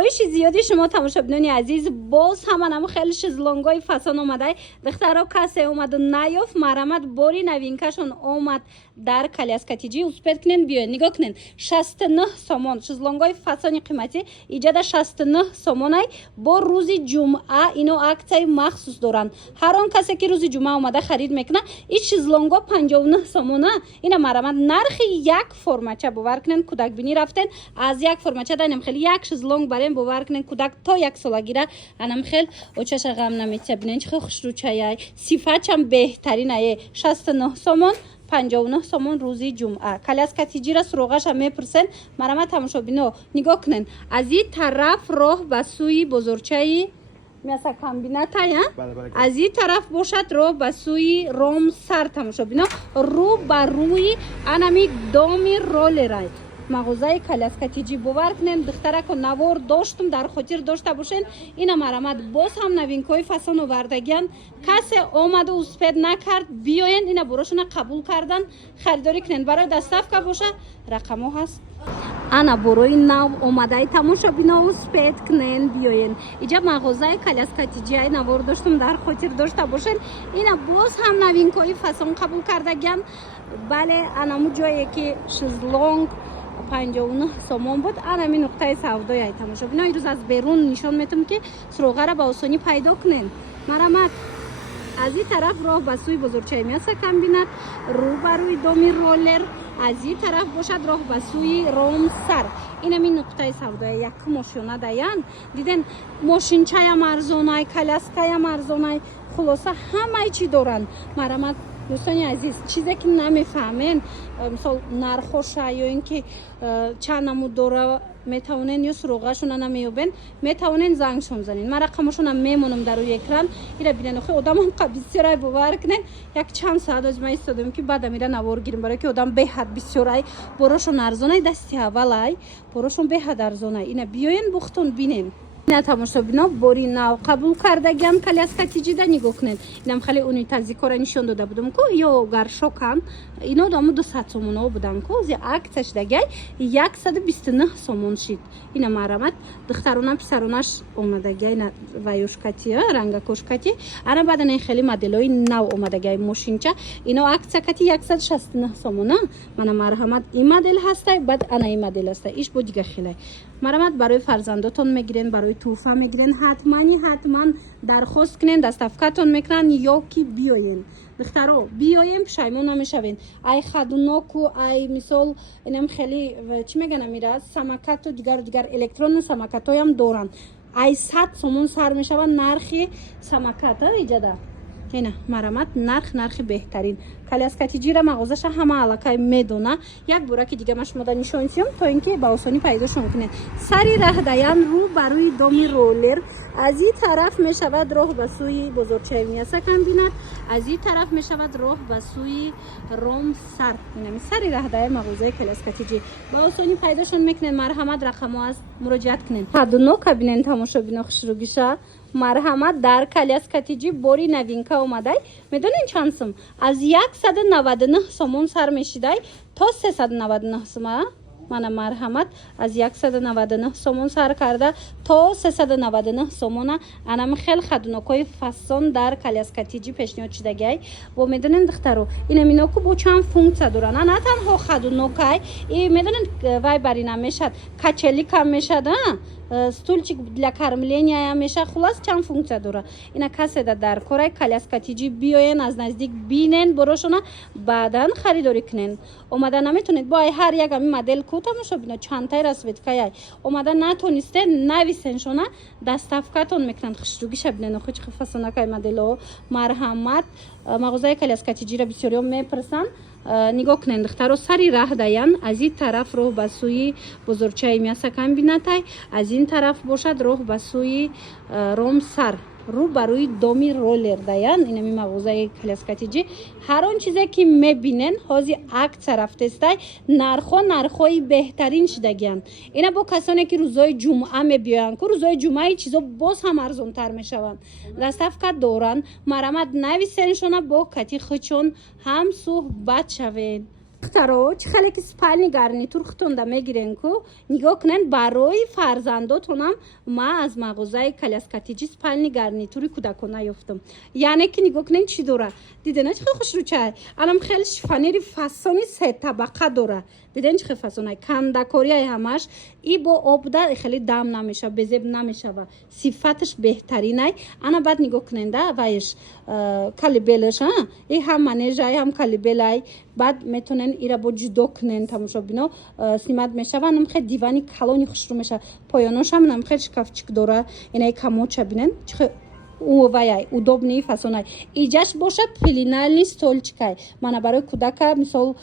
خواهش زیادی شما تماشاگران عزیز، باز هم خیلی شزلونگای فسان اومده. دخترها کسی اومد و نیافت، مرامت باری نوینکشون اومد در کلیاسکاتیجی. اسپید کنین بیاین نگاه کنین. 69 سومون شزلونگای فسانی قیمتی ایجاد 69 سومونای. با روز جمعه اینو اکتای مخصوص دارن. هر آن کسی که روز جمعه اومده خرید میکنه این شزلونگا 59 سومونه. اینا مرامت نرخ یک فرماچه باور کنین. کودک بینی رفتن از یک فرماچه دادم خیلی یک شزلونگ برایم باور کنین کودک تا یک سالگیره انم خیلی اوچش غم نمیشه. ببینین چه خوش رو چای صفاتش هم بهترینه. 69 سومون 59 سومون روزی جمعه. کلیاسکاتیجی را سروغش هم میپرسن. مرامت تماشا بینو نگاه کنین. از این طرف راه به سوی بزرچه میاسا کامبینات یا از این طرف باشد رو به سوی روم سر تماشا بینا رو بر روی انمی دامی رول رای مغازه کلیاسکاتیجی باور کنین. دختره که نوار داشتم در خاطر داشته باشین. اینا مرامت باز هم نوینکای فسان آوردگیان. کسی آمد و اسپید نکرد بیاین اینا براشون قبول کردن خریداری کنین. برای دستافکا باشه رقمو هست. انا برای نو اومده تماشا بینا و اسپید کنین بیاین. اینجا مغازه کلیاسکاتیجی نوار داشتم در خاطر داشته باشین. اینا باز هم نوینکای فسان قبول کردگیان. بله انامو جایی که شزلونگ 59 سومون بود. الان این نقطه سودای تماشا ببینید. این روز از بیرون نشون میدم که سروغه را با آسانی پیدا کنین. مرامت از این طرف راه به سوی بزرچه میاسا کامبینات رو بروی دومی رولر. از این طرف باشد راه به سوی روم سر. این همین نقطه سودای یک ماشینا دایان دیدن. ماشینچه هم ارزانه، کلیاسکا هم ارزانه، خلاصه همه چی دارن. مرامت دوستان عزیز چیزی که نمیفهمین مثلا نرخوشه یا اینکه چند نمود دوره میتونین یا سروغشون نمیوبین میتونین زنگشون زنین. من رقمشون هم میمونم در روی اکران. اینا ببینن آخه آدم هم بسیار باور کنین. یک چند ساعت از ما ایستادم که بعد میره نوار گیریم برای که آدم به حد بسیار براشون ارزانه دستی اولای براشون به حد ارزانه. اینا بیاین بختون بینین. نه تماشا بینا باری نو قبول کردگیم کلیاسکاتیجی دا نگاه کنین. اینم خیلی اونی تازیکارا نشون داده بودم که یا گرشوکان اینو دامو 200 سومون بودن که از عکسش دگه 129 سومون شد. اینا مرامت دخترونم پسروناش اومدگی اینا وایوشکاتی رنگ کوشکاتی. انا بعد نه خیلی مدلای نو اومدگی ماشینچه اینو عکسکاتی 169 سومونه. من مرحمت این مدل هسته بعد انا این مدل هسته. ایش بود دیگه خیلی مرامت برای فرزنداتون میگیرین برای توفه میگیرین حتما درخواست کنین دستافکاتون میکنن یا کی بیاین. دخترو بیایم پشیمون نمیشوین. ای خدوناک و ای مثال اینم خیلی چی میگن میره سماکات و دیگر الکترون سماکات هم دارن. ای 100 سومون سر میشون نرخی سماکات ایجاده. اینا مرامت نرخ بهترین. کلیاسکاتیجی را مغازش همه علاقه میدونه. یک بوره که دیگه مش مدن نشونیم تا اینکه با آسانی پیداشون کنه. سری راه دایان رو بروی دومی رولر. از این طرف میشود راه به سوی بزرچه میاسا کامبینات. از این طرف میشود راه به سوی روم سر. اینم سری راه دای مغازه کلیاسکاتیجی با آسانی پیداشون میکنن. مرحمت رقمو از مراجعت کنین. هدونو کابینن تماشا بینو خوشروگیشه. مرحمت در کلیاسکاتیجی باری نوینکا اومده. میدونین چند سوم؟ از 199 سومون سر میشیده تا 399 سومه. من مرحمت از 199 سومون سر کرده تا 399 سومونه. انم خیلی خدوناکای فسان در کلیاسکاتیجی پیشنهاد شدگی. و میدونین دخترو این میناکو با چند فونکسیون دارن. نه تنها خدوناکای این میدونین وای بری نمیشد کچلی کم میشد. стульчик для кормления میشه. خلاص چند فونکسیا داره. اینا کسی در کارای کلیاسکاتیجی بیاین از نزدیک بینن براشون بعداً خریداری کنین. اومدن نمیتونید با هر یک همین مدل کوتامشو ببینید چند تای رسویتکای اومدن نتونسته نویسنشون دستافکاتون میکنن. خوشروگیش ببینن خود چه فسانکای مدلو. مرحمت مغازه کلیاسکاتیجی را بسیاری میپرسن. نگاه کنین دخترو سری راه دایان. از این طرف راه به سوی بزرچه میاسا کامبیناتای. از این طرف باشد راه به سوی روم سر رو بروی دومی رولر دایان. این می مغازه کلیاسکاتیجی. هر آن چیزی که میبینن حاضی عکس رفته است. نرخوی بهترین شدگیان. اینا با کسانی که روزای جمعه میبیان که روزای جمعه چیزا باز هم ارزان تر میشوند. دستافکات دوران مرامت نویسنشون با کتی خچون هم صحبت شوین. духтаро чӣ хеле ки спальни гарнитур хутонда мегирен ку нигоҳ кунен барои фарзандотонам ман аз мағозаи каляскатиҷи спальни гарнитури кӯдакона ёфтам. Яъне ки нигоҳ кунен чӣ дора. Дидена чӣ хел хушрӯчай. Алам хеле шифонери фасони се табақа дора. Диден чӣ хел фасонай кандакорияи ҳамаш и бо обда хеле дам намешава, безеб намешава. Сифаташ беҳтаринай. Ана баъд нигоҳ кунен да вайш калибелаш и ҳам манежай ҳам калибелай. Баъд метонен ира бо ҷудо кунен тамошобино симат мешава. Анам хеле дивани калони хушрӯ мешава. Поёношам нам хеле шкафчик дора. Инаи камоча бинен чӣ хел уваяй удобни фасонай. Иҷаш бошад пеленальни столчикай. Мана барои кӯдака мисол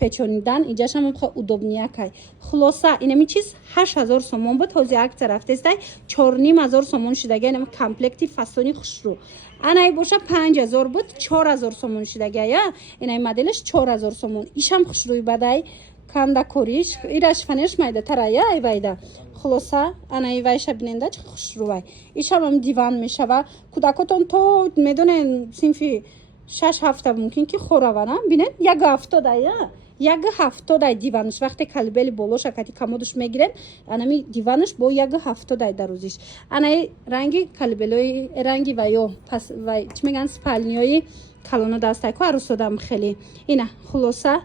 печонидан иҷашам хеле удобниякай. Хулоса инами чиз 8000 сомон буд. ҳозир акция рафтестай 4500 сомон шидага инами комплекти фасони хушрӯ. Анай боша 5000 буд 4000 сомон шидага я. Инай моделаш 4000 сомон. Ишам хушрӯи бадай кандакориш ираш фанеш майда тарая айвайда. Хулоса анаи вайша биненда чӣ хушрӯвай. Ишам ам диван мешава. Кӯдакотон то медонен синфи 6 ҳафта мумкин ки хоравана бинен 170 я. 170 диванш вақте калибели болоша кати комодаш мегирен анами диванаш бо 170 дарозиш. Анаи ранги калибелои ранги ва ё пас вай чӣ меган спальниёи калона дастай ку арусодам хеле. Ина хулоса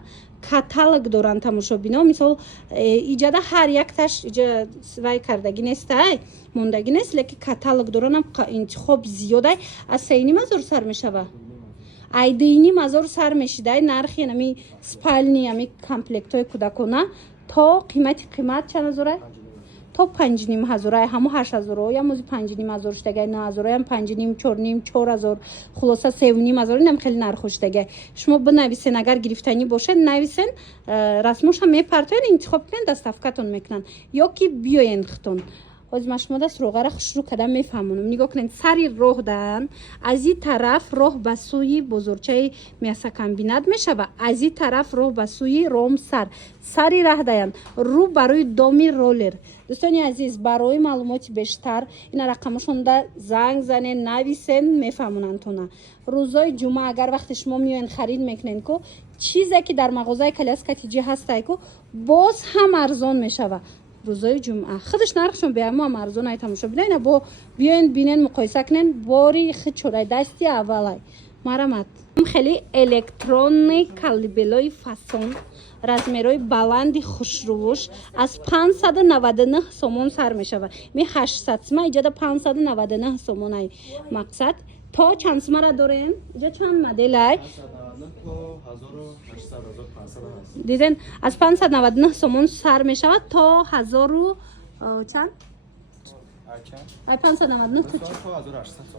каталог доран тамошобино мисол иҷада ҳар якташ иҷа вай кардаги нестай мондаги нест леки каталог доранам интихоб зиёдай аз 3500 сар мешава. Ай 2500 сар мешидай нархи нами спальни ами комплектои кӯдакона то қимат чанд азорай то 5500 ҳамо 8000 я мози 5500 штагай 9000 ям 5500 4500 4000 хулоса 3500 инам хеле нархо штагай. Шумо бинависен агар гирифтанӣ бошед нависен расмоша мепартоен интихоб кунен доставкатон мекунан ё ки биёен хутон. ҳозир ман шумо даст роғара хушрӯ када мефаҳмонам. Нигоҳ кунед сари роҳ дан аз и тараф роҳ ба сӯи бозорчаи мясокомбинат мешава. Аз и тараф роҳ ба сӯи ромсар сари раҳ даян рӯ барои доми роллер. дӯстони азиз барои маълумоти бештар ина рақамашонда занг занен нависен мефаҳмонантона. рӯзои ҷумъа агар вақте шумо миёен харид мекунен ку чизе ки дар мағозаи каляскатиҷӣ ҳастай ку боз ҳам арзон мешава. рӯзои ҷумъа худаш нархшон беҳамо ам арзон ай тамошо бинен бо биёен бинен муқоиса кунен бори худ чорай дасти аввалай. марамат хеле электронни калибелои фасон размерои баланди хушрӯвуш аз 599 сомон сар мешава. Ми 800 сима иҷада 599 сомонай мақсад то чанд симара дорем иҷа чанд моделай диден аз 599 сомон сар мешавад то 1000 чанд 599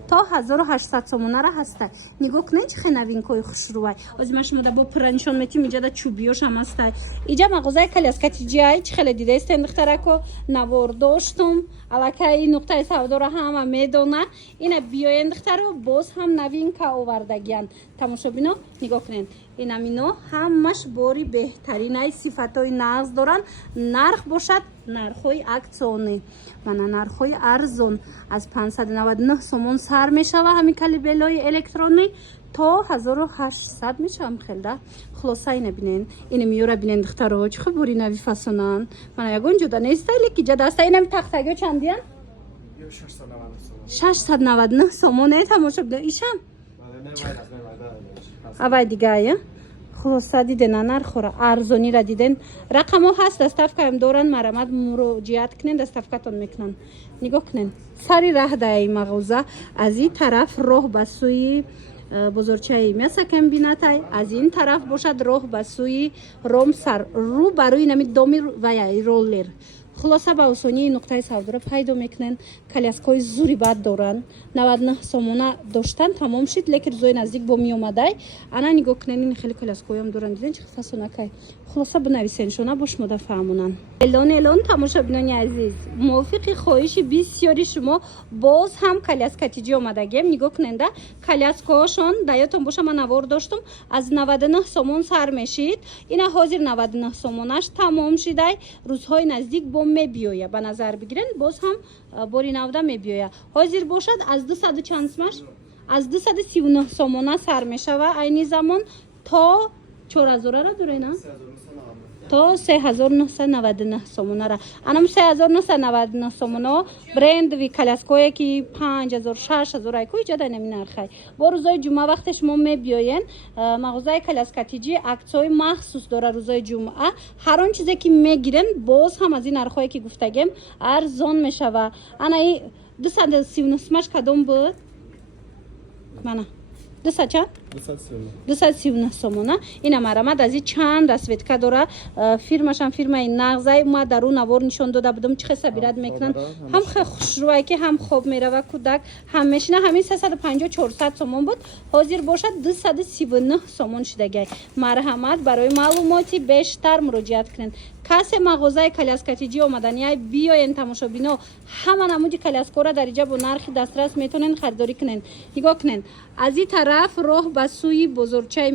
то 1800 сомонара ҳастай. нигоҳ кунед чӣ хел новинкои хушрӯвай. ҳозир ман шумо бо пиранишон метим иҷада чӯбиёшам ҳастай. иҷа мағозаи каляскатиҷиай чӣ хеле дидаистен духтарако навор доштум аллакай нуқтаи савдоро ҳама медона. ина биёен духтаро боз ҳам новинка овардагиян. тамошобино нигоҳ кунед инамино ҳамаш бори беҳтаринай сифатҳои нағз доранд. нарх бошад нархҳои аксионӣ мана нархҳои арзон аз 599 сомон сар мешава. ҳамин калибелои электронӣ то 1800 мешавам хелда. хулоса ина бинен ина миёра бинен духтаро чӣ хел бори нави фасонан. мана ягон ҷода нестай леки ҷада аста инами тахтагиё чандиян 699 сомон е тамошо биден ишам авай дигая. хулоса дидена нархора арзонира диден рақамо ҳаст доставкаам доран марамат муроҷиат кунен доставкатон мекунан. нигоҳ кунен сари раҳ даи мағоза аз и тараф роҳ ба сӯи бозорчаи мясокомбинатай аз ин тараф бошад роҳ ба сӯи ромсар рӯ барои нами доми ваяи роллер. хулоса ба осонии нуқтаи савдора пайдо мекунен. каляскаҳои зури бад доранд 99 сомона доштан тамом шид леки рӯзои наздик бо меомадай. ана нигоҳ кунен ин хеле каляскаҳоям доранд диден чӣ фасонакай. хулоса бинависен шона бо шумо да фаҳмонан. элон тамошобинони азиз мувофиқи хоҳиши бисёри шумо боз ҳам каляскатиҷӣ омадагем. нигоҳ куненда каляскаҳошон даётон боша ман навор доштум аз 99 сомон сар мешид. ина ҳозир 99 сомонаш тамом шидай рӯзҳои наздик бо мебиёя ба назар бигирен боз ҳам бори навда мебиёя. ҳозир бошад аз 200 чанд симаш аз 239 сомона сар мешава айни замон то 4000 را داره نه تا 3999 сомона. Анам 3999 сомона бренд ви каляское ки 5000 6000 ай ко иҷода наминархай. Бо рӯзои ҷумъа вақте шумо мебиёен мағозаи каляскатиҷи аксиёи махсус дора рӯзои ҷумъа. ҳар он чизе ки мегирен боз ҳам аз ин нархҳое ки гуфтагем арзон мешава. Ана и 239 кадом буд? Мана 200 чанд? 239 сомона. Ина марамад аз и чанд расветка дора. Фирмашам фирмаи нағзай ма дар у навор нишон дода будам чӣ хеса бирад мекунанд. Ҳам хушрӯай ки ҳам хоб мерава кӯдак ҳам мешина. ҳамин 350 400 сомон буд. ҳозир бошад 239 сомон шудагай. Марҳамат барои маълумоти бештар муроҷиат кунед. касе мағозаи каляскатиҷӣ омаданияй биёен тамошобино ҳама намуди каляскора дар иҷа бо нархи дастрас метавонен харидорӣ кунен. нигоҳ кунен аз ин тараф роҳ ба сӯи бозорчаи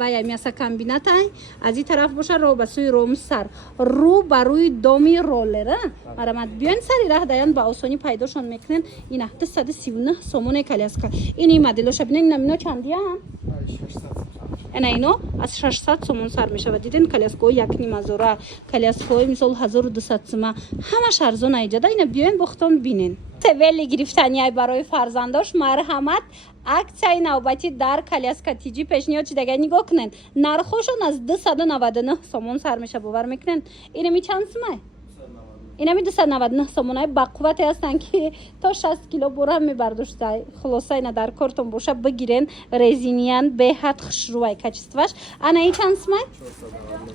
вая мясокомбинатай аз ин тараф боша роҳ ба сӯи ромсар рӯ ба рӯи доми роллера марамат биёен сари раҳ даян ба осонӣ пайдошон мекунен. ина 239 сомоне каляска ини моделоша бинен ина мино чандиян ана ино аз 600 сомон сар мешавад. диден каляскаҳои 1,5 каляскаҳои мисол 1200 сума ҳамаш арзон аиҷада. ина биёен бохтон бинен. севели гирифтанияй барои фарзандош марҳамат аксияи навбатӣ дар каляскатиҷӣ пешниҳод шудага. нигоҳ кунен нархҳошон аз 299 сомон сар меша. бовар мекунен инами чанд сумай? инами 299 сомонаи бақуввате ҳастанд ки то 60 кило бора мебардоштай. хулоса ина дар кортон боша бигирен резиниян беҳад хушрӯай качестваш. ана и чанд сумай?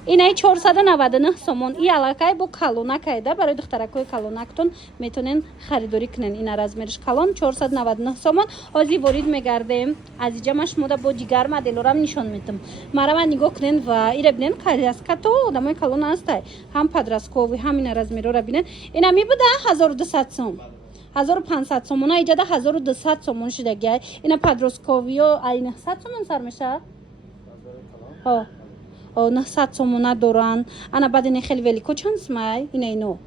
инаи 499 сомон. и аллакай бо калонак айда барои духтаракҳои калонактон метавонен харидорӣ кунен. ина размериш калон 499 сомон. ҳозир ворид мегардем аз иҷа ма шумода бо дигар моделорам нишон медам. марама нигоҳ кунен ва ира бинен каляска то одамои калон ҳастай ҳам подросткови ҳам ина размерора бинен. ина мебуда 1200 сом 1500 сомона иҷада 1200 сомон шудагай. ина подростковиё ай 900 сомон сар меша. 900 сомона доран. ана бадини хеле велико чанд сумай? ина ино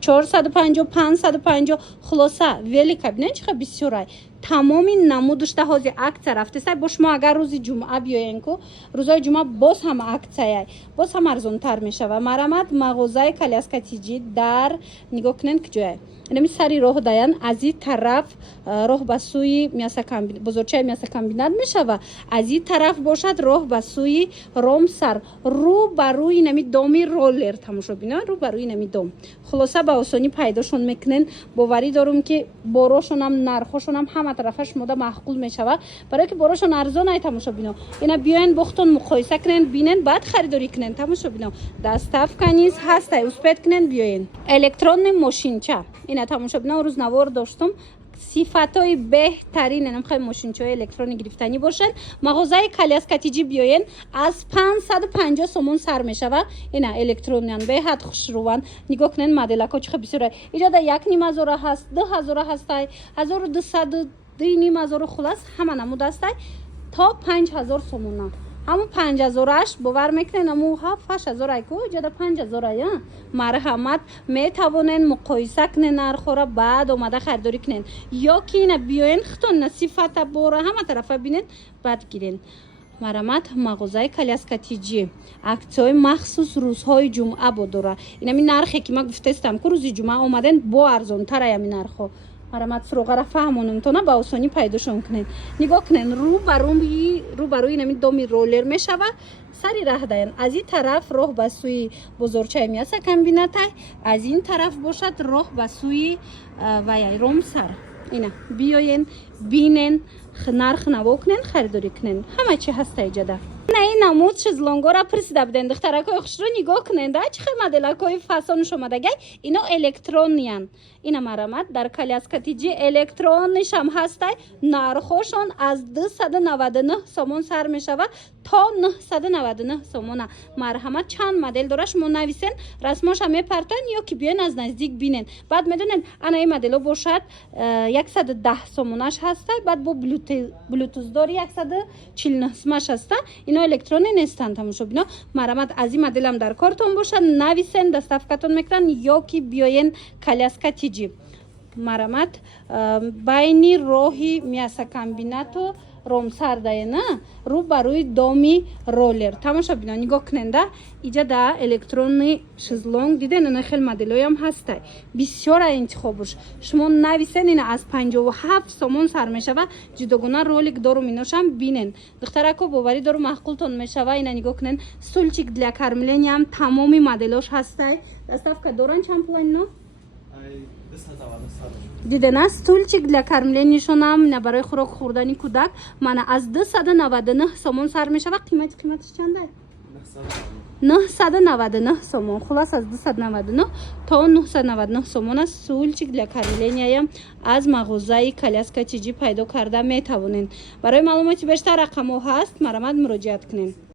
450 550 хулоса велика бинен чиха бисёрай. тамоми намудушта ҳозир акция рафтесай бо шумо агар рӯзи ҷумъа биёен ку рӯзои ҷумъа боз ҳам акцияй боз ҳам арзонтар мешава. марамат мағозаи каляскатиҷӣ дар нигоҳ кунен куҷояй инами сари роҳ даян аз ин тараф роҳ ба сӯи бозорчаи мясокомбинат мешава. аз ин тараф бошад роҳ ба сӯи ромсар рӯ ба рӯи инами доми роллер тамошобино рӯ ба рӯи инами дом. хулоса ба осонӣ пайдошон мекунен. боварӣ дорум ки борошонам нархошонам ҳама тарафа шумода маъқул мешава барое ки борошон арзон ай тамошобино. ина биёен бохтон муқоиса кунен бинен баъд харидорӣ кунен тамошобино. доставка низ ҳастай успед кунен биёен. электронни мошинча ина тамошобино рӯзнавор доштум сифатҳои беҳтарин намехоҳем мошинчаҳои электрони гирифтанӣ бошад. мағозаи каляскатиҷӣ биёен аз 550 сомон сар мешава. ина электрониян беҳад хушрӯванд. нигоҳ кунен моделако чиха бисёрай иҷода 1500 ҳаст 2000 ҳастай 1200 2500 хулас ҳама намуд ҳастай то 5000 сомона. ҳамун 5000аш бовар мекунен аму 7-8000 айку иҷода 5000 ая. марҳамат метавонен муқоиса кунен нархора баъд омада харидорӣ кунен ё ки ина биёен хитон насифата бора ҳама тарафа бинен баъд гирен. марҳамат мағозаи каляскатиҷӣ аксияҳои махсус рӯзҳои ҷумъа бодора. инами нархе ки ман гуфтаистам ку рӯзи ҷумъа омаден бо арзонтар аями нархҳо. марҳамат суроғара фаҳмонамтона ба осонӣ пайдошон кунен. нигоҳ кунен рӯ ба рӯи инами доми роллер мешава. сари раҳ даян аз ин тараф роҳ ба сӯи бозорчаи мясокомбинатай аз ин тараф бошад роҳ ба сӯи ваяй ромсар. ина биёен бинен нарх наво кунен харидорӣ кунен ҳама чи ҳаста иҷада. ина ин намуд шезлонгора пирсида буден духтаракҳои хушрӯ нигоҳ кунен да чихе моделакҳои фасонш омадагай ино электрониян. ина марҳамат дар каляскатиҷӣ электронишам ҳастай нархҳошон аз 299 сомон сар мешава то 999 сомона. марҳамат чанд модел дора шумо нависен расмоша мепартоен ё ки биёен аз наздик бинен баъд медонен ана ин модело бошад 110 сомонаш ҳастай баъд бо блютуздори 149 сумаш ҳаста. ино электрони нестанд тамошобино. марҳамат аз ин моделам дар кортон бошад нависен доставкатон мекунанд ё ки биёен каляскатиҷӣ. марҳамат байни роҳи мясокомбинату ромсардаe на рӯ ба рӯи доми роллер. Тамошобино нигоҳ кунанда иҷа да электронный шезлонг диден, ина хел моделҳоям ҳастай. Бисёра интихобуш. Шумо нависен, ина аз 57 сомон сар мешава. Ҷудогона ролик дору миношам бинен. Духтарако боварӣ дору маҳқултон мешава. Ина нигоҳ кунен. Стульчик для кормления ҳам тамоми моделҳош ҳастай. Доставка доран чанд пул ино? дидена стульчик для кормленияшонам барои хӯрок хӯрдани кӯдак мана аз 299 сомон сар мешава. қиматиш чанда? 999 сомон. Хулас аз 299 то 999 сомон аст. Стульчик для кормления аз мағозаи коляска чиҷи пайдо карда метавонен. Барои маълумоти бештар рақамҳо ҳаст, марамад муроҷиат кунед.